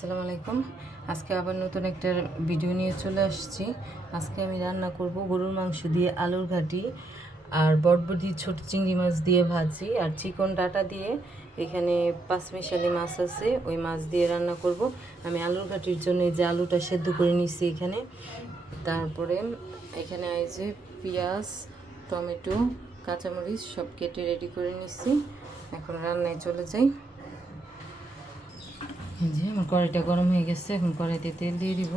আসসালামু আলাইকুম। আজকে আবার নতুন একটা ভিডিও নিয়ে চলে আসছি। আজকে আমি রান্না করব গরুর মাংস দিয়ে আলুর ঘাটি আর বটবটি ছোট চিংড়ি মাছ দিয়ে ভাজি আর চিকন ডাটা দিয়ে এখানে পাঁচমিশালি মাছ আছে, ওই মাছ দিয়ে রান্না করব। আমি আলুর ঘাটির জন্য যে আলুটা সেদ্ধ করে নিচ্ছি এখানে। তারপরে এখানে এই যে পেঁয়াজ, টমেটো, কাঁচামরিচ সব কেটে রেডি করে নিচ্ছি এখন রান্নায় চলে যাই। এই যে আমার কড়াইটা গরম হয়ে গেছে, এখন কড়াইতে তেল দিয়ে দিব।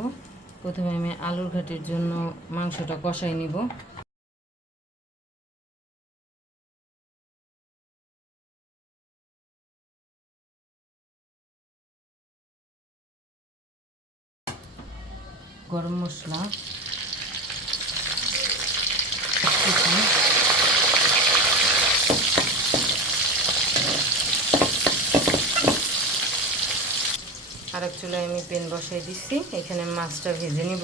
প্রথমে আমি আলুর ঘাটির জন্য মাংসটা কষাই নিব। গরম মশলা কিছু আর এক চুলায় আমি পেন বসাই দিচ্ছি। এখানে মাছটা ভেজে নিব।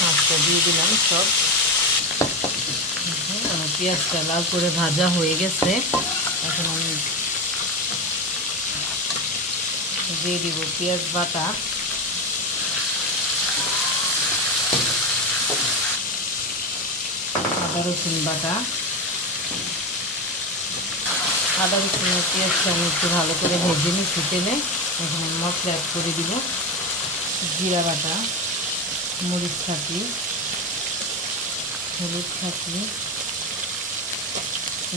মাছটা দিয়ে দিলাম সব। আমার পেঁয়াজটা লাল করে ভাজা হয়ে গেছে। এখন আমি দিয়ে দিব পেঁয়াজ বাটা। আদা রসুন বাটা। আদা রসুনের পেঁয়াজটা আমি একটু ভালো করে ভেজে নিচ্ছি তেলে এখানে মশলা অ্যাড করে দিব। জিরা বাটা, মরিচ থাকি হলুদ থাকি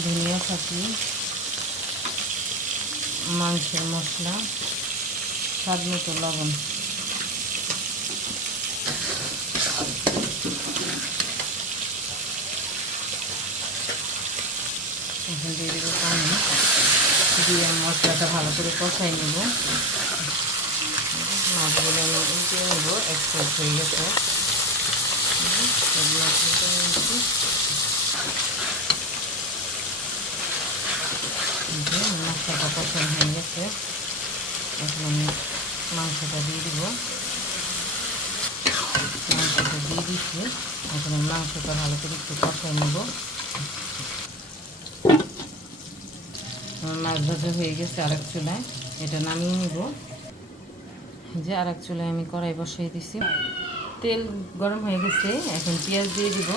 ধনিয়া থাকি মাংসের মশলা, স্বাদ মতো লবণ এখন দিয়ে দেবো পানি দিয়ে মশলাটা ভালো করে কষাই নেব। মাছগুলো আমি উল্টে নেব এক সাইড হয়ে গেছে। মশলাটা কষানো হয়ে গেছে। এখন আমি মাংসটা দিয়ে দিব। মাংসটা দিয়ে দিচ্ছি। এখন আমি মাংসটা ভালো করে একটু কষাই নেব। মাছ ভাজা হয়ে গেছে আরেক চুলায়। এটা নামিয়ে নিব। যে আরেক চুলায় আমি কড়াই বসিয়ে দিছি। তেল গরম হয়ে গেছে, এখন পেঁয়াজ দিয়ে দিব।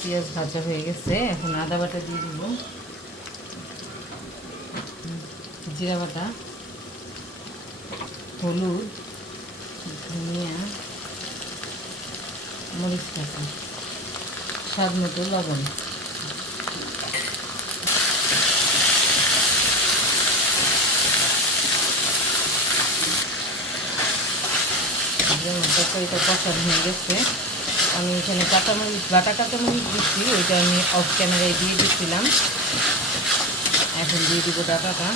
পেঁয়াজ ভাজা হয়ে গেছে, এখন আদা বাটা দিয়ে দিব। জিরা বাটা, হলুদ, ধনিয়া, মরিচ কাঁচা। স্বাদ মতো লবণ। তরকারিটা কষানো হয়ে গেছে। আমি এখানে কাঁচামরিচ, বাটা কাঁচামরিচ দিচ্ছি, ওইটা আমি অফ ক্যামেরায় দিয়ে দিচ্ছিলাম এখন দিয়ে দিব ডাটাটা।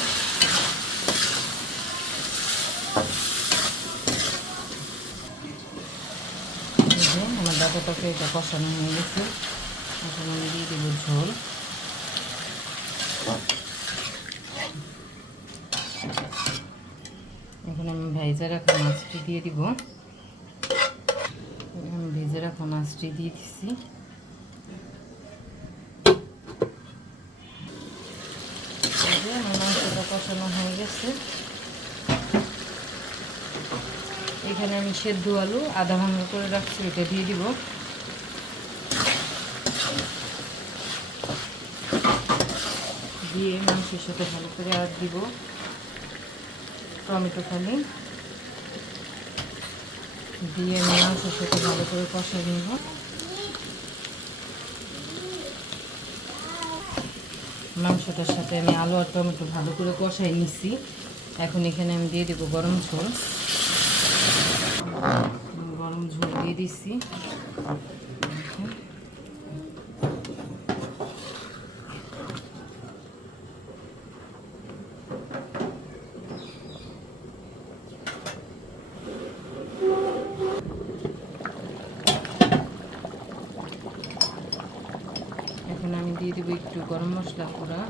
আমার ডাটা তরকারিটা কষানো হয়ে গেছে। এখন আমি দিয়ে দিব ঝোল। এখন আমি ভাইজা রাখা মাছটি দিয়ে দিব। ভেজে মাছটি দিয়ে মাংসটা কষানো হয়ে গেছে। এখানে আমি সেদ্ধ আলু আধা ভাঙা করে রাখছি, এটা দিয়ে দিব। দিয়ে মাংসের সাথে ভালো করে আর দিব। টমেটো খালি দিয়ে মাংসের সাথে ভালো করে কষাই নিব। মাংসটার সাথে আমি আলু আর টমেটো ভালো করে কষাই নিছি। এখন এখানে আমি দিয়ে দেবো গরম ঝোল। গরম ঝোল দিয়ে দিচ্ছি এখন আমি দিয়ে দেবো একটু গরম মশলা গুঁড়া,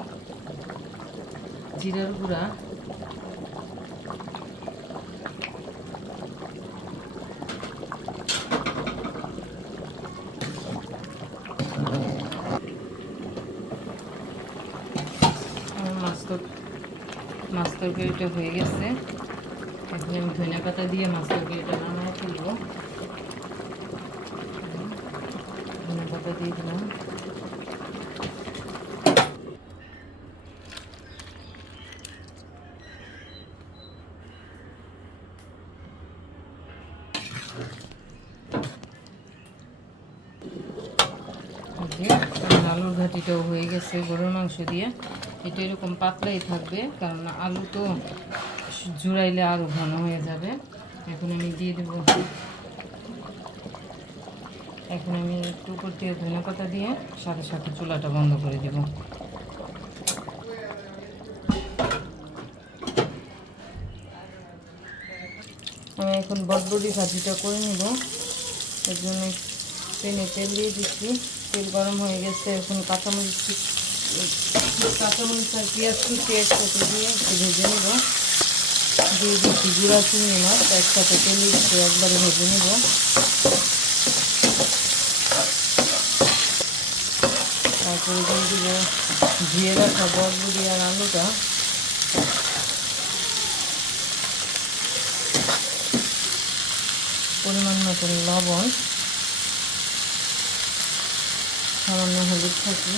জিরার গুঁড়া। মাছ তরকারিটা হয়ে গেছে। এখন আমি পাতা দিয়ে মাছ তরকারিটা নামায় ফেলব। ধনিয়া পাতা দিয়ে দিলাম এই যে ঘাটিটাও হয়ে গেছে গরুর মাংস দিয়ে। এটা এরকম পাতলাই থাকবে, কারণ আলু তো জুড়াইলে আরও ঘন হয়ে যাবে। এখন আমি দিয়ে দেবো। এখন আমি একটু উপর দিয়ে ধনে পাতা দিয়ে সাথে সাথে চুলাটা বন্ধ করে দেব। আমি এখন বটবটি ভাজিটা করে নিব। এর জন্য পেনে তেল দিয়ে দিচ্ছি। তেল গরম হয়ে গেছে, এখন কাঁচামরিচ কুচ- কাঁচামরিচ আর পেঁয়াজ কুচি একসাথে দিয়ে একটু ভেজে নেব। দিয়ে দিচ্ছি গুঁড়া চিংড়ি মাছ, একসাথে তেল একটু একবারে ভেজে নেব। তারপরে দিয়ে দিব ধুয়ে রাখা বটবুড়ি আর আলুটা। পরিমাণ মতন লবণ। সামান্য হলুদ থাকি।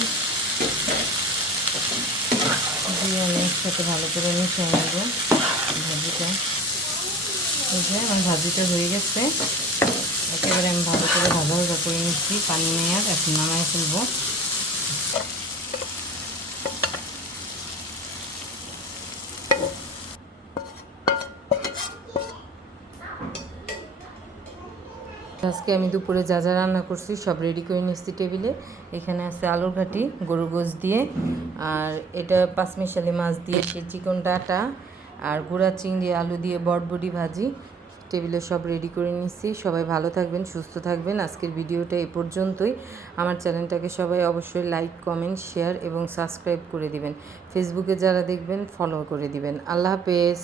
দিয়ে আমি একসাথে ভালো করে মিশিয়ে নেব ভাজিটা। এই যে আমার ভাজিটা হয়ে গেছে। একেবারে আমি ভালো করে ভাজা ভাজা করে নিচ্ছি। পানি নেওয়ার এখন নামায় ফেলব। আজকে আমি দুপুরে যা যা রান্না করছি সব রেডি করে নিচ্ছি টেবিলে। এখানে আছে আলুর ঘাটি গরু গোস দিয়ে, আর এটা পাঁচমিশালি মাছ দিয়ে, সে চিকন ডাটা, আর গুঁড়া চিংড়ি, আলু দিয়ে বটবডি ভাজি। টেবিলে সব রেডি করে নিচ্ছি সবাই ভালো থাকবেন, সুস্থ থাকবেন। আজকের ভিডিওটা এ পর্যন্তই। আমার চ্যানেলটাকে সবাই অবশ্যই লাইক কমেন্ট শেয়ার এবং সাবস্ক্রাইব করে দিবেন। ফেসবুকে যারা দেখবেন ফলো করে দিবেন। আল্লাহ হাফেজ।